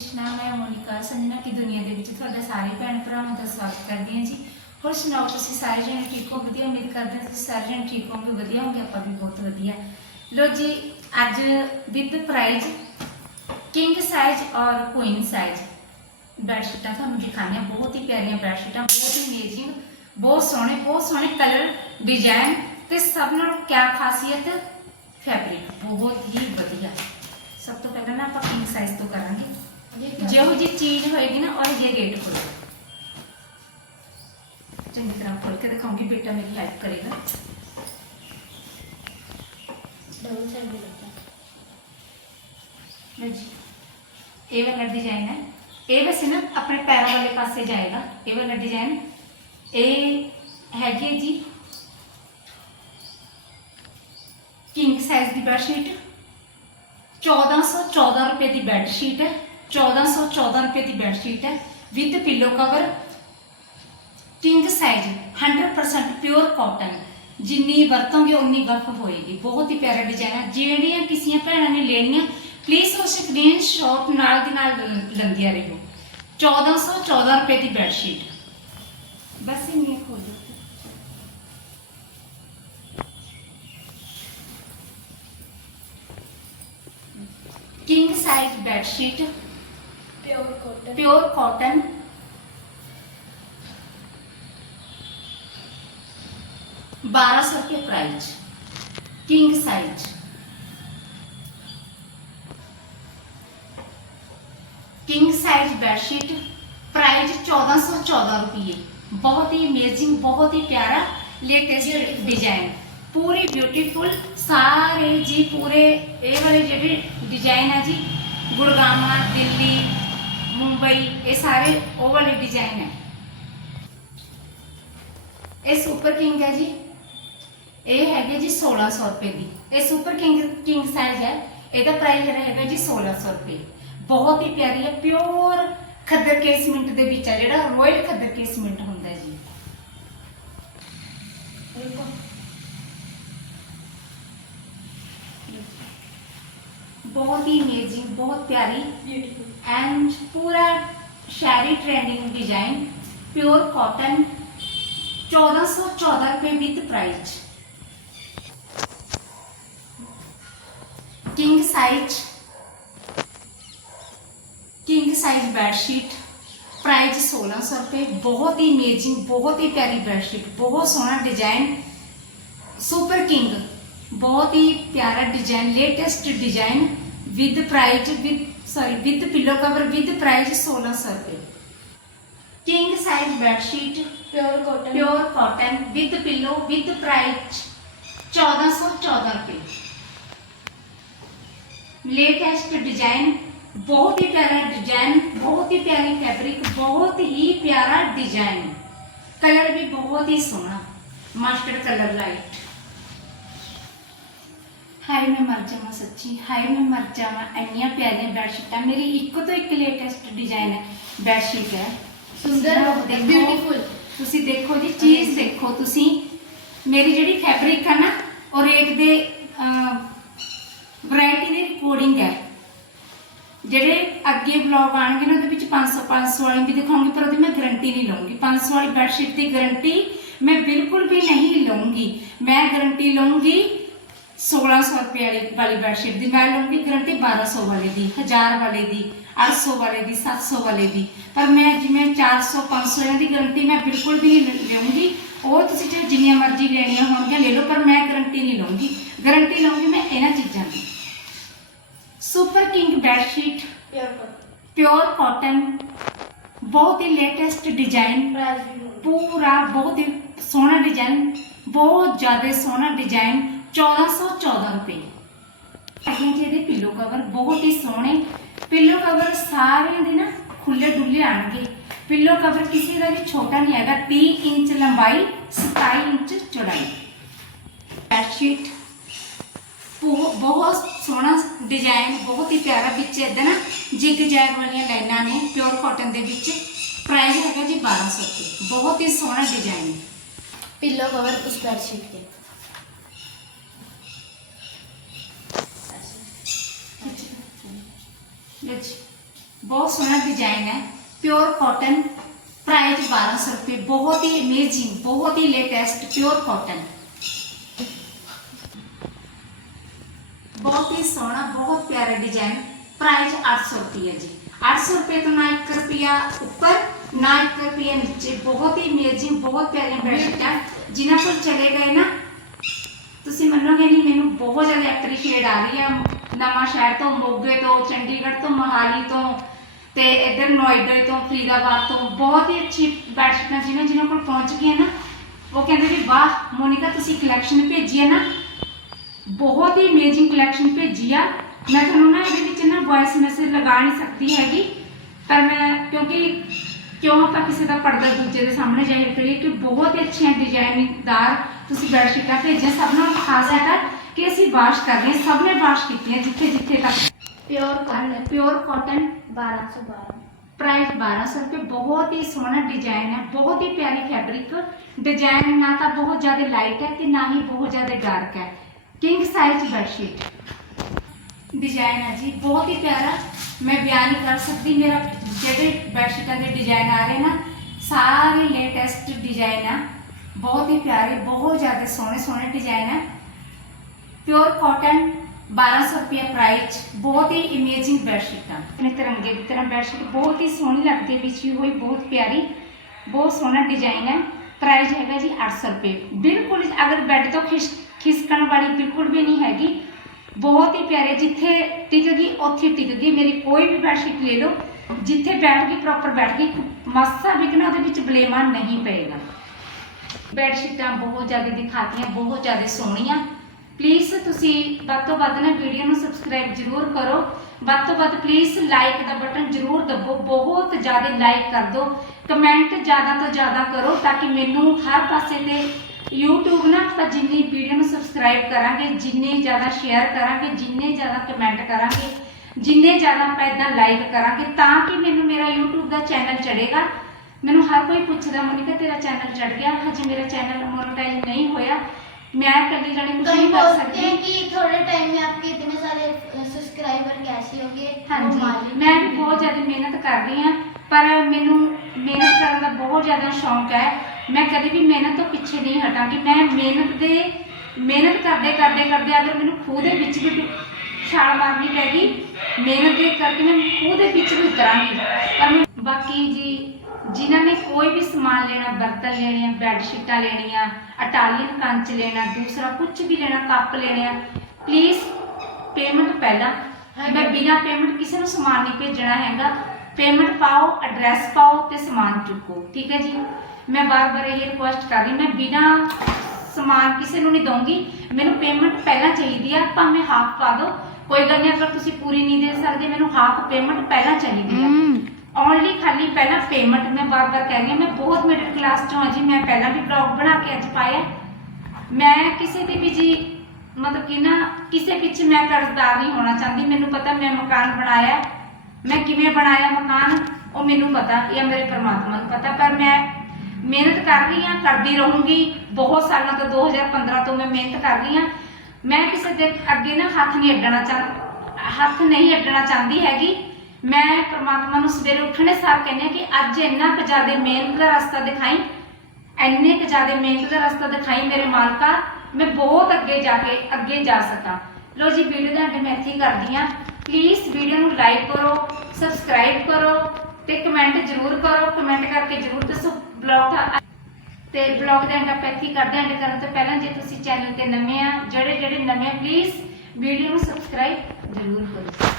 ਕ੍ਰਿਸ਼ਨਾ ਮੈਂ ਮੋਨਿਕਾ ਸੰਜਨਾ ਕੀ ਦੁਨੀਆ ਦੇ ਵਿੱਚ ਤੁਹਾਡਾ ਸਾਰੇ ਭੈਣ ਭਰਾਵਾਂ ਦਾ ਸਵਾਗਤ ਕਰਦੀ ਹਾਂ ਜੀ। ਹੋਰ ਸੁਣਾਓ ਤੁਸੀਂ ਸਾਰੇ ਜਣੇ ਠੀਕ ਹੋ? ਵਧੀਆ, ਉਮੀਦ ਕਰਦੇ ਹਾਂ ਤੁਸੀਂ ਸਾਰੇ ਜਣੇ ਠੀਕ ਹੋਵੋਗੇ, ਵਧੀਆ ਹੋਗੇ ਆਪਾਂ ਵੀ ਬਹੁਤ ਵਧੀਆ। ਲੋ ਜੀ, ਅੱਜ ਵਿਦ ਪ੍ਰਾਈਜ਼ ਕਿੰਗ ਸਾਈਜ਼ ਔਰ ਕੁਈਨ ਸਾਈਜ਼ ਬੈੱਡ ਸ਼ੀਟਾਂ ਤੁਹਾਨੂੰ ਦਿਖਾਉਂਦੇ ਹਾਂ, ਬਹੁਤ ਹੀ ਪਿਆਰੀਆਂ ਬੈੱਡ ਸ਼ੀਟਾਂ, ਬਹੁਤ ਹੀ ਅਮੇਜ਼ਿੰਗ ਬਹੁਤ ਸੋਹਣੇ ਬਹੁਤ ਸੋਹਣੇ ਕਲਰ ਡਿਜ਼ਾਈਨ ਤੇ ਸਭ ਨਾਲ ਕਿਆ ਖਾਸੀਅਤ? ਫੈਬਰਿਕ ਬਹੁਤ ਹੀ ਵਧੀਆ। ਸਭ ਤੋਂ ਪਹਿਲਾਂ ਨਾ ਆਪਾਂ ਕਿੰਗ ਸਾਈਜ਼ ਤੋਂ ਕਰਾਂਗੇ। ਜਿਹੋ ਜੀ ਚੀਜ਼ ਹੋਏਗੀ ਨਾ ਉਹ ਜੇ ਰੇਟ ਹੋਏਗਾ ਚੰਗੀ ਤਰ੍ਹਾਂ ਖੋਲ ਕੇ ਦਿਖਾਉਂਗੀ ਬੇਟਾ ਮੇਰੀ ਹੈਲਪ ਕਰੇਗਾ। ਡਬਲ ਸਾਈਡ ਦੇ ਲੱਗਦਾ ਲਓ ਜੀ ਇਹ ਵਾਲਾ ਡਿਜ਼ਾਈਨ ਹੈ। ਇਹ ਵੈਸੇ ਨਾ ਆਪਣੇ ਪੈਰਾਂ ਵਾਲੇ ਪਾਸੇ ਜਾਏਗਾ। ਇਹ ਵਾਲਾ ਡਿਜ਼ਾਈਨ ਇਹ ਹੈਗੀ ਜੀ ਕਿੰਗ ਸਾਈਜ਼ ਦੀ ਬੈੱਡ ਸ਼ੀਟ 1414 ਰੁਪਏ ਦੀ ਬੈੱਡ ਸ਼ੀਟ ਹੈ। 1414 ਰੁਪਏ ਦੀ ਬੈੱਡ ਸ਼ੀਟ ਹੈ with pillow cover king size 100% pure cotton ਜਿੰਨੀ ਵਰਤੋਂਗੇ ਉਨੀ ਵਫ ਹੋਏਗੀ। ਬਹੁਤ ਹੀ ਪਿਆਰਾ ਡਿਜ਼ਾਈਨ ਹੈ। ਜਿਹੜੀਆਂ ਕਿਸੀਆਂ ਭੈਣਾਂ ਨੇ ਲੈਣੀਆਂ ਪਲੀਜ਼ ਉਹ ਸਕਰੀਨ ਸ਼ਾਟ ਨਾਲ ਦੀ ਨਾਲ ਲੰਦੀਆਂ ਰਹੋ। 1414 ਰੁਪਏ ਦੀ ਬੈੱਡ ਸ਼ੀਟ ਬਸ ਇੰਨੀ ਖੋਲ king size bed sheet pure cotton बारह सौ के price king size king size bedsheet price चौदह सौ चौदह रुपये. बहुत ही अमेजिंग बहुत ही प्यारा लेटेस्ट डिज़ाइन पूरी ब्यूटीफुल सारे जी पूरे, ये वाले जो डिज़ाइन है जी गुड़गामा दिल्ली ਮੁੰਬਈ, ਇਹ ਸਾਰੇ ਉਹ ਵਾਲੇ ਡਿਜ਼ਾਈਨ ਹੈ। ਇਹ ਸੁਪਰ ਕਿੰਗ ਹੈ ਜੀ। ਇਹ ਹੈਗੇ ਜੀ 1600 ਰੁਪਏ ਦੀ। ਇਹ ਸੁਪਰ ਕਿੰਗ ਕਿੰਗ ਸਾਈਜ਼ ਹੈ। ਇਹਦਾ ਪ੍ਰਾਈਸ ਜਿਹੜਾ ਜੀ 1600 ਰੁਪਏ। ਬਹੁਤ ਹੀ ਪਿਆਰੀ ਹੈ ਪਿਓਰ ਖੱਦਰ ਕੇਸਮੈਂਟ ਦੇ ਵਿੱਚ ਹੈ, ਜਿਹੜਾ ਰੋਇਲ ਖੱਦਰ ਕੇਸਮੈਂਟ ਹੁੰਦਾ ਹੈ ਜੀ। ਬਹੁਤ ਹੀ बहुत प्यारी एंड पूरा शैरी ट्रेंडिंग डिज़ाइन प्योर कॉटन चौदह सौ चौदह रुपये with price king size king size bedsheet price सोलह सौ रुपये बहुत ही अमेजिंग बहुत ही प्यारी बेडशीट बहुत सोहना डिज़ाइन सुपर किंग बहुत ही प्यारा design latest design with price with sorry with pillow cover with price सोलह सौ रुपये king size bedsheet pure cotton pure cotton with pillow with price चौदह सौ चौदह रुपये लेटेस्ट डिज़ाइन बहुत ही प्यारा डिज़ाइन बहुत ही प्यारी फैब्रिक बहुत ही प्यारा डिज़ाइन कलर भी बहुत ही सोना मास्टर कलर लाइट ਹਾਏ ਮੈਂ ਮਰ ਜਾਵਾਂ ਸੱਚੀ ਹਾਏ ਮੈਂ ਮਰ ਜਾਵਾਂ ਇੰਨੀਆਂ ਪਿਆਰੀਆਂ ਬੈੱਡ ਸ਼ੀਟਾਂ ਮੇਰੀ ਇੱਕ ਤੋਂ ਇੱਕ ਲੇਟੈਸਟ ਡਿਜ਼ਾਈਨ ਹੈ ਬੈੱਡ ਸ਼ੀਟ ਹੈ। ਸੁੰਦਰ ਬਿਊਟੀਫੁਲ ਤੁਸੀਂ ਦੇਖੋ ਜੀ ਚੀਜ਼ ਦੇਖੋ ਤੁਸੀਂ। ਮੇਰੀ ਜਿਹੜੀ ਫੈਬਰਿਕ ਹੈ ਨਾ ਉਹ ਰੇਟ ਦੇ ਵੈਰਾਈਟੀ ਦੀ ਰਿਕਾਰਡਿੰਗ ਹੈ। ਜਿਹੜੇ ਅੱਗੇ ਵਲੌਗ ਆਣਗੇ ਨਾ ਉਹਦੇ ਵਿੱਚ 500 500 ਵਾਲੀ ਵੀ ਦਿਖਾਉਂਗੀ ਪਰ ਉਹਦੀ ਮੈਂ ਗਾਰੰਟੀ ਨਹੀਂ ਲਵਾਂਗੀ 500 ਵਾਲੀ ਬੈੱਡ ਸ਼ੀਟ ਦੀ ਗਾਰੰਟੀ ਮੈਂ ਬਿਲਕੁਲ ਵੀ ਨਹੀਂ ਲਵਾਂਗੀ ਮੈਂ ਗਾਰੰਟੀ ਲਵਾਂਗੀ 1600 ਰੁਪਏ ਵਾਲੀ ਵਾਲੀ ਬੈੱਡ ਸ਼ੀਟ ਦੀ ਮੈਂ ਲਵਾਂਗੀ ਗਾਰੰਟੀ 1200 ਵਾਲੇ ਦੀ 1000 ਵਾਲੇ ਦੀ 800 ਵਾਲੇ ਦੀ 700 ਵਾਲੇ ਦੀ ਪਰ ਮੈਂ ਜਿਵੇਂ 400 500 ਇਹਨਾਂ ਦੀ ਗਾਰੰਟੀ ਮੈਂ ਬਿਲਕੁਲ ਵੀ ਨਹੀਂ ਲਵਾਂਗੀ ਉਹ ਤੁਸੀਂ ਚਾਹੇ ਜਿੰਨੀਆਂ ਮਰਜ਼ੀ ਲੈਣੀਆਂ ਹੋਣਗੀਆਂ ਲੈ ਲਓ ਪਰ ਮੈਂ ਗਾਰੰਟੀ ਨਹੀਂ ਲਵਾਂਗੀ ਗਾਰੰਟੀ ਲਵਾਂਗੀ ਮੈਂ ਇਹਨਾਂ ਚੀਜ਼ਾਂ ਦੀ super king bed sheet pure cotton pure cotton बहुत ही लेटेस्ट डिजाइन ਪ੍ਰਾਈਸ ਵੀ ਹੋਊ पूरा बहुत ही सोहना 1414 ਰੁਪਏ ਇਹ ਜਿਹਦੇ ਪਿੱਲੋ ਕਵਰ ਬਹੁਤ ਹੀ ਸੋਹਣੇ ਪਿੱਲੋ ਕਵਰ ਸਾਰਿਆਂ ਦੇ ਨਾ ਖੁੱਲੇ ਡੁੱਲੇ ਆਣਗੇ ਪਿੱਲੋ ਕਵਰ ਕਿਸੇ ਦਾ ਵੀ ਛੋਟਾ ਨਹੀਂ ਹੈਗਾ 30 ਇੰਚ ਲੰਬਾਈ 27 ਇੰਚ ਚੌੜਾਈ ਬੈਡਸ਼ੀਟ ਬਹੁਤ ਸੋਹਣਾ ਡਿਜ਼ਾਈਨ ਬਹੁਤ ਹੀ ਪਿਆਰਾ ਵਿੱਚ ਇਦਾਂ ਨਾ ਜਿਗ ਜੈਗ ਵਾਲੀਆਂ ਲਾਈਨਾਂ ਨੇ ਪਿਓਰ ਕਾਟਨ ਦੇ ਵਿੱਚ ਪ੍ਰਾਈਸ ਹੈਗਾ ਜੀ 1200 ਰੁਪਏ ਬਹੁਤ ਹੀ ਸੋਹਣਾ ਡਿਜ਼ਾਈਨ ਪਿੱਲੋ ਕਵਰ ਉਸ ਬੈਡਸ਼ੀਟ ਦੇ ਵਿੱਚ ਬਹੁਤ ਸੋਹਣਾ ਡਿਜ਼ਾਈਨ ਹੈ। ਪਿਓਰ ਕਾਟਨ ਪ੍ਰਾਈਸ 1200 ਰੁਪਏ। ਬਹੁਤ ਹੀ ਅਮੇਜ਼ਿੰਗ ਬਹੁਤ ਹੀ ਲੇਟੈਸਟ ਪਿਓਰ ਕਾਟਨ ਬਹੁਤ ਹੀ ਸੋਹਣਾ, ਬਹੁਤ ਪਿਆਰਾ ਡਿਜ਼ਾਈਨ ਪ੍ਰਾਈਸ 800 ਰੁਪਏ ਜੀ। 800 ਰੁਪਏ ਤੋਂ ਨਾ 1 ਰੁਪਿਆ ਉੱਪਰ, ਨਾ 1 ਰੁਪਿਆ ਨੀਚੇ। ਬਹੁਤ ਹੀ ਅਮੇਜ਼ਿੰਗ ਬਹੁਤ ਪਿਆਰੀਆਂ ਬੈਡਸ਼ੀਟਾਂ ਜਿਨ੍ਹਾਂ ਕੋਲ ਚਲੇ ਗਏ ਨਾ, ਤੁਸੀਂ ਮੰਨੋਗੇ ਨਹੀਂ, ਮੈਨੂੰ ਬਹੁਤ ਜ਼ਿਆਦਾ ਐਪਰੀਸ਼ੀਏਟ ਆ ਰਹੀ ਆ। ਨਵਾਂ ਸ਼ਹਿਰ ਤੋਂ, ਮੋਗੇ ਤੋਂ, ਚੰਡੀਗੜ੍ਹ ਤੋਂ, ਮੋਹਾਲੀ ਤੋਂ ਤੇ ਇੱਧਰ ਨੋਇਡਾ ਤੋਂ, ਫਰੀਦਾਬਾਦ ਤੋਂ ਬਹੁਤ ਹੀ ਅੱਛੀ ਬੈਡਸ਼ੀਟਾਂ ਜਿਹਨਾਂ ਜਿਹਨਾਂ ਕੋਲ ਪਹੁੰਚ ਗਈਆਂ ਨਾ, ਉਹ ਕਹਿੰਦੇ ਵੀ ਵਾਹ, ਮੋਨਿਕਾ, ਤੁਸੀਂ ਕਲੈਕਸ਼ਨ ਭੇਜੀ ਹੈ ਨਾ। ਬਹੁਤ ਹੀ ਅਮੇਜ਼ਿੰਗ ਕਲੈਕਸ਼ਨ ਭੇਜੀ ਆ। ਮੈਂ ਤੁਹਾਨੂੰ ਨਾ ਇਹਦੇ ਵਿੱਚ ਨਾ ਵੌਇਸ ਮੈਸੇਜ ਲਗਾ ਨਹੀਂ ਸਕਦੀ ਹੈਗੀ, ਪਰ ਮੈਂ, ਕਿਉਂਕਿ ਕਿਉਂ ਆਪਾਂ ਕਿਸੇ ਦਾ ਪਰਦਾ ਦੂਜੇ ਦੇ ਸਾਹਮਣੇ ਜ਼ਾਹਿਰ ਕਰੀਏ ਕਿ ਬਹੁਤ ਹੀ ਅੱਛੀਆਂ ਡਿਜ਼ਾਈਨਦਾਰ ਤੁਸੀਂ ਬੈਡਸ਼ੀਟਾਂ ਭੇਜੀਆਂ, ਸਭ ਨਾਲ ਖਾਸ ਹੈ ਤਾਂ ਕਿ ਅਸੀਂ ਵਾਸ਼ ਕਰ ਰਹੇ ਹਾਂ ਸਭ ਨੇ ਵਾਸ਼ ਕੀਤੀਆਂ ਜਿੱਥੇ ਜਿੱਥੇ ਤੱਕ प्योर कॉटन ਪਿਓਰ ਕਾਟਨ बारह सौ बारह ਪ੍ਰਾਈਸ 1200 ਰੁਪਏ ਬਹੁਤ ਹੀ ਸੋਹਣਾ ਡਿਜ਼ਾਈਨ ਹੈ ਬਹੁਤ ਹੀ ਪਿਆਰੀ ਫੈਬਰਿਕ ਡਿਜ਼ਾਈਨ ਨਾ ਤਾਂ ਬਹੁਤ ਜ਼ਿਆਦਾ ਲਾਈਟ ਹੈ ਤੇ ਨਾ ਹੀ ਬਹੁਤ ਜ਼ਿਆਦਾ ਡਾਰਕ ਹੈ ਕਿੰਗ ਸਾਈਜ਼ ਬੈਡਸ਼ੀਟ ਡਿਜ਼ਾਈਨ ਹੈ ਜੀ ਬਹੁਤ ਹੀ ਪਿਆਰਾ ਮੈਂ ਬਿਆਨ ਨਹੀਂ ਕਰ ਸਕਦੀ ਮੇਰਾ ਜਿਹੜੇ ਬੈਡਸ਼ੀਟਾਂ ਦੇ ਡਿਜ਼ਾਈਨ ਆ ਰਹੇ ਨਾ ਸਾਰੇ ਲੇਟੈਸਟ ਡਿਜ਼ਾਈਨ ਆ ਬਹੁਤ ਹੀ ਪਿਆਰੇ ਬਹੁਤ ਜ਼ਿਆਦਾ ਸੋਹਣੇ ਸੋਹਣੇ ਡਿਜ਼ਾਈਨ ਹੈ ਪਿਓਰ ਕਾਟਨ 1200 ਰੁਪਏ ਪ੍ਰਾਈਸ ਬਹੁਤ ਹੀ ਇਮੇਜਿੰਗ ਬੈਡਸ਼ੀਟਾਂ ਆਪਣੇ ਤਿਰੰਗੇ ਦੀ ਤਰ੍ਹਾਂ ਬੈਡਸ਼ੀਟ ਬਹੁਤ ਹੀ ਸੋਹਣੀ ਲੱਗਦੀ ਹੈ, ਵਿਛੀ ਹੋਈ, ਬਹੁਤ ਪਿਆਰੀ, ਬਹੁਤ ਸੋਹਣਾ ਡਿਜ਼ਾਈਨ ਹੈ। ਪ੍ਰਾਈਸ ਹੈਗਾ ਜੀ 800 ਰੁਪਏ। ਬਿਲਕੁਲ ਅਗਰ ਬੈੱਡ ਤੋਂ ਖਿਸ, ਖਿਸਕਣ ਵਾਲੀ ਬਿਲਕੁਲ ਵੀ ਨਹੀਂ ਹੈਗੀ, ਬਹੁਤ ਹੀ ਪਿਆਰੇ ਜਿੱਥੇ ਟਿਕ ਗਈ, ਉੱਥੇ ਟਿਕ ਗਈ। ਮੇਰੀ ਕੋਈ ਵੀ ਬੈਡਸ਼ੀਟ ਲੈ ਲਓ, ਜਿੱਥੇ ਬੈਠ ਗਈ ਪ੍ਰੋਪਰ ਬੈਠ ਗਈ ਮਾਸਾ ਵਿਕਣਾ, ਉਹਦੇ ਵਿੱਚ ਬਲੇਮਾ ਨਹੀਂ ਪਏਗਾ। ਬੈਡਸ਼ੀਟਾਂ ਬਹੁਤ ਜ਼ਿਆਦਾ ਦਿਖਾਤੀਆਂ, ਬਹੁਤ ਜ਼ਿਆਦਾ ਸੋਹਣੀਆਂ। ਪਲੀਜ਼ ਤੁਸੀਂ ਵੱਧ ਤੋਂ ਵੱਧ ਨਾ ਵੀਡੀਓ ਨੂੰ ਸਬਸਕ੍ਰਾਈਬ ਜ਼ਰੂਰ ਕਰੋ। ਵੱਧ ਤੋਂ ਵੱਧ ਪਲੀਜ਼ ਲਾਈਕ ਦਾ ਬਟਨ ਜ਼ਰੂਰ ਦਬੋ। ਬਹੁਤ ਜ਼ਿਆਦਾ ਲਾਈਕ ਕਰ ਦਿਓ। ਕਮੈਂਟ ਜ਼ਿਆਦਾ ਤੋਂ ਜ਼ਿਆਦਾ ਕਰੋ ਤਾਂ ਕਿ ਮੈਨੂੰ ਹਰ ਪਾਸੇ ਤੇ YouTube ਨਾ ਆਪਾਂ ਜਿੰਨੀ ਵੀਡੀਓ ਨੂੰ ਸਬਸਕ੍ਰਾਈਬ ਕਰਾਂਗੇ, ਜਿੰਨੇ ਜ਼ਿਆਦਾ ਸ਼ੇਅਰ ਕਰਾਂਗੇ, ਜਿੰਨੇ ਜ਼ਿਆਦਾ ਕਮੈਂਟ ਕਰਾਂਗੇ, ਜਿੰਨੇ ਜ਼ਿਆਦਾ ਆਪਾਂ ਇਦਾਂ ਲਾਈਕ ਕਰਾਂਗੇ ਤਾਂ ਕਿ ਮੈਨੂੰ ਮੇਰਾ YouTube ਦਾ ਚੈਨਲ ਚੜੇਗਾ। ਮੈਨੂੰ ਹਰ ਕੋਈ ਪੁੱਛਦਾ, ਮੋਨਿਕਾ, ਤੇਰਾ ਚੈਨਲ ਚੜ ਗਿਆ? ਹਜੇ ਮੇਰਾ ਚੈਨਲ ਮੋਨੇਟਾਈਜ਼ ਨਹੀਂ ਹੋਇਆ। ਮੈਂ ਇਕੱਲੀ ਜਾਣੀ ਕੁਝ कई ਨਹੀਂ ਕਰ बोलते ਸਕਦੀ हैं कि थोड़े टाइम में आपके इतने सारे सब्सक्राइबर कैसे होंगे वो ਹਾਂਜੀ मालिक ਮੈਂ ਵੀ ਬਹੁਤ ਜ਼ਿਆਦਾ ਮਿਹਨਤ ਕਰ ਰਹੀ ਹਾਂ ਪਰ ਮੈਨੂੰ ਮਿਹਨਤ ਕਰਨ ਦਾ ਬਹੁਤ ਜ਼ਿਆਦਾ ਸ਼ੌਂਕ ਹੈ ਮੈਂ ਕਦੇ ਵੀ ਮਿਹਨਤ ਤੋਂ ਪਿੱਛੇ ਨਹੀਂ ਹਟਾਂਗੀ ਮੈਂ ਮਿਹਨਤ ਦੇ ਮਿਹਨਤ ਕਰਦੇ ਕਰਦੇ ਕਰਦੇ ਅਗਰ ਮੈਨੂੰ ਖੂਹ ਦੇ ਵਿੱਚ ਵੀ ਛਾਲ ਮਾਰਨੀ ਪੈ ਗਈ ਮਿਹਨਤ ਦੇ ਕਰਕੇ ਮੈਂ ਖੂਹ ਦੇ ਵਿੱਚ ਵੀ ਉਤਰਾਂਗੀ। ਪਰ ਮੈਂ ਬਾਕੀ ਜੀ ਜਿਨ੍ਹਾਂ ਨੇ ਕੋਈ ਵੀ ਸਮਾਨ ਲੈਣਾ ਬਰਤਨ ਲੈਣੇ ਆ ਬੈੱਡ ਸ਼ੀਟਾਂ ਲੈਣੀਆਂ ਇਟਾਲੀਅਨ ਕੰਚ ਲੈਣਾ ਦੂਸਰਾ ਕੁਝ ਵੀ ਲੈਣਾ ਕੱਪ ਲੈਣੇ ਆ ਪਲੀਜ਼ ਪੇਮੈਂਟ ਪਹਿਲਾਂ। ਮੈਂ ਬਿਨਾ ਪੇਮੈਂਟ ਕਿਸੇ ਨੂੰ ਸਮਾਨ ਨਹੀਂ ਭੇਜਣਾ ਹੈਗਾ। ਪੇਮੈਂਟ ਪਾਓ ਐਡਰੈਸ ਪਾਓ ਤੇ ਸਮਾਨ ਚੁੱਕੋ ਠੀਕ ਹੈ ਜੀ? ਮੈਂ ਬਾਰ-ਬਾਰ ਇਹ ਰਿਕੁਐਸਟ ਕਰ ਰਹੀ ਮੈਂ ਬਿਨਾ ਸਮਾਨ ਕਿਸੇ ਨੂੰ ਨਹੀਂ ਦਊਂਗੀ। ਮੈਨੂੰ ਪੇਮੈਂਟ ਪਹਿਲਾਂ ਚਾਹੀਦੀ ਆ ਭਾਵੇਂ ਹਾਫ ਪਾ ਦਿਓ ਕੋਈ ਗੱਲ ਨਹੀਂ ਅਗਰ ਤੁਸੀਂ ਪੂਰੀ ਨਹੀਂ ਦੇ ਸਕਦੇ ਮੈਨੂੰ ਹਾਫ ਪੇਮੈਂਟ ਪਹਿਲਾਂ ਚਾਹੀਦੀ ਆ। ਓਨਲੀ ਖਾਲੀ ਪਹਿਲਾਂ ਪੇਮੈਂਟ ਮੈਂ ਬਾਰ-ਬਾਰ ਕਹਿ ਰਹੀ ਹਾਂ ਮੈਂ ਬਹੁਤ ਮਿਡਲ ਕਲਾਸ ਚੋਂ ਹਾਂ ਜੀ ਮੈਂ ਪਹਿਲਾਂ ਵੀ ਬਲੌਗ ਬਣਾ ਕੇ ਅੱਜ ਪਾਇਆ ਮੈਂ ਕਿਸੇ ਦੀ ਵੀ ਜੀ ਮਤਲਬ ਕਿ ਨਾ ਕਿਸੇ ਪਿੱਛੇ ਮੈਂ ਕਰਜ਼ਦਾਰ ਨਹੀਂ ਹੋਣਾ ਚਾਹੁੰਦੀ ਮੈਨੂੰ ਪਤਾ ਮੈਂ ਮਕਾਨ ਬਣਾਇਆ ਮੈਂ ਕਿਵੇਂ ਬਣਾਇਆ ਮਕਾਨ ਉਹ ਮੈਨੂੰ ਪਤਾ ਇਹ ਮੇਰੇ ਪਰਮਾਤਮਾ ਨੂੰ ਪਤਾ ਪਰ ਮੈਂ ਮਿਹਨਤ ਕਰ ਰਹੀ ਹਾਂ ਕਰਦੀ ਰਹੂੰਗੀ ਬਹੁਤ ਸਾਲਾਂ ਤੋਂ 2015 ਤੋਂ ਮੈਂ ਮਿਹਨਤ ਕਰ ਰਹੀ ਹਾਂ। ਮੈਂ ਕਿਸੇ ਦੇ ਅੱਗੇ ਨਾ ਹੱਥ ਨਹੀਂ ਅੱਡਣਾ ਚਾਹ, ਹੱਥ ਨਹੀਂ ਅੱਡਣਾ ਚਾਹੁੰਦੀ ਹੈਗੀ। ਮੈਂ ਪਰਮਾਤਮਾ ਨੂੰ ਸਵੇਰੇ ਉੱਠਣੇ ਸਾਰ ਕਹਿੰਦੀ ਕਿ ਅੱਜ ਇੰਨਾ ਕੁ ਜ਼ਿਆਦਾ ਮਿਹਨਤ ਦਾ ਰਸਤਾ ਦਿਖਾਈ, ਇੰਨੇ ਕੁ ਜ਼ਿਆਦਾ ਮਿਹਨਤ ਦਾ ਰਸਤਾ ਦਿਖਾਈ ਮੇਰੇ ਮਾਲਕਾ, ਮੈਂ ਬਹੁਤ ਅੱਗੇ ਜਾ ਕੇ ਅੱਗੇ ਜਾ ਸਕਾਂ। ਲੋ ਜੀ, ਵੀਡੀਓ ਦਾ ਅੰਤ ਮੈਂ ਇੱਥੇ ਕਰਦੀ ਹਾਂ। ਪਲੀਜ਼ ਵੀਡੀਓ ਨੂੰ ਲਾਈਕ ਕਰੋ ਸਬਸਕ੍ਰਾਈਬ ਕਰੋ ਤੇ ਕਮੈਂਟ ਜ਼ਰੂਰ ਕਰੋ। ਕਮੈਂਟ ਕਰਕੇ ਜ਼ਰੂਰ ਦੱਸੋ ਬਲੌਗ ਦਾ ਤੇ ਬਲੌਗ ਦੇ ਅੰਦਰ ਆਪਾਂ ਇੱਥੇ ਕਰਦੇ ਹਾਂ ਅੰਡੇ ਕਰਨ ਤੋਂ ਪਹਿਲਾਂ ਜੇ ਤੁਸੀਂ ਚੈਨਲ ਤੇ ਨਵੇਂ ਆ, ਜਿਹੜੇ ਜਿਹੜੇ ਨਵੇਂ ਪਲੀਜ਼ ਵੀਡੀਓ ਨੂੰ ਸਬਸਕ੍ਰਾਈਬ ਜ਼ਰੂਰ ਕਰੋ।